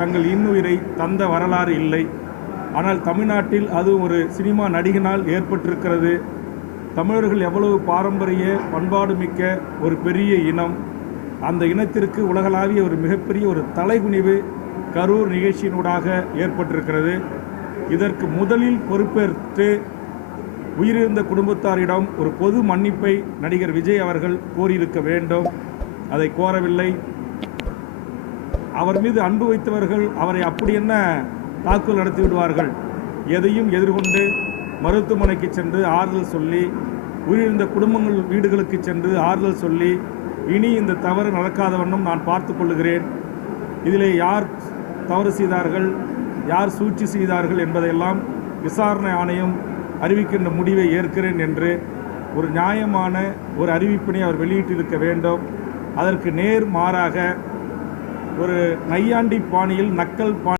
தங்கள் இன்னுயிரை தந்த வரலாறு இல்லை. ஆனால் தமிழ்நாட்டில் அது ஒரு சினிமா நடிகனால் ஏற்பட்டிருக்கிறது. தமிழர்கள் எவ்வளவு பாரம்பரிய பண்பாடு மிக்க ஒரு பெரிய இனம். அந்த இனத்திற்கு உலகளாவிய ஒரு மிகப்பெரிய ஒரு தலைகுனிவு கரூர் நிகழ்ச்சியினூடாக ஏற்பட்டிருக்கிறது. இதற்கு முதலில் பொறுப்பேற்று உயிரிழந்த குடும்பத்தாரிடம் ஒரு பொது மன்னிப்பை நடிகர் விஜய் அவர்கள் கோரியிருக்க வேண்டும். அதை கோரவில்லை. அவர் மீது அன்பு வைத்தவர்கள் அவரை அப்படி என்ன தாக்குதல் நடத்தி விடுவார்கள்? எதையும் எதிர்கொண்டு மருத்துவமனைக்கு சென்று ஆறுதல் சொல்லி, உயிரிழந்த குடும்பங்கள் வீடுகளுக்கு சென்று ஆறுதல் சொல்லி, இனி இந்த தவறு நடக்காத வண்ணம் நான் பார்த்து கொள்ளுகிறேன், இதிலே யார் தவறு செய்தார்கள், யார் சூழ்ச்சி செய்தார்கள் என்பதையெல்லாம் விசாரணை ஆணையம் அறிவிக்கின்ற முடிவை ஏற்கிறேன் என்று ஒரு நியாயமான ஒரு அறிவிப்பினை அவர் வெளியிட்டிருக்க வேண்டும். அதற்கு நேர் மாறாக ஒரு நையாண்டி பாணியில், நக்கல் பாணி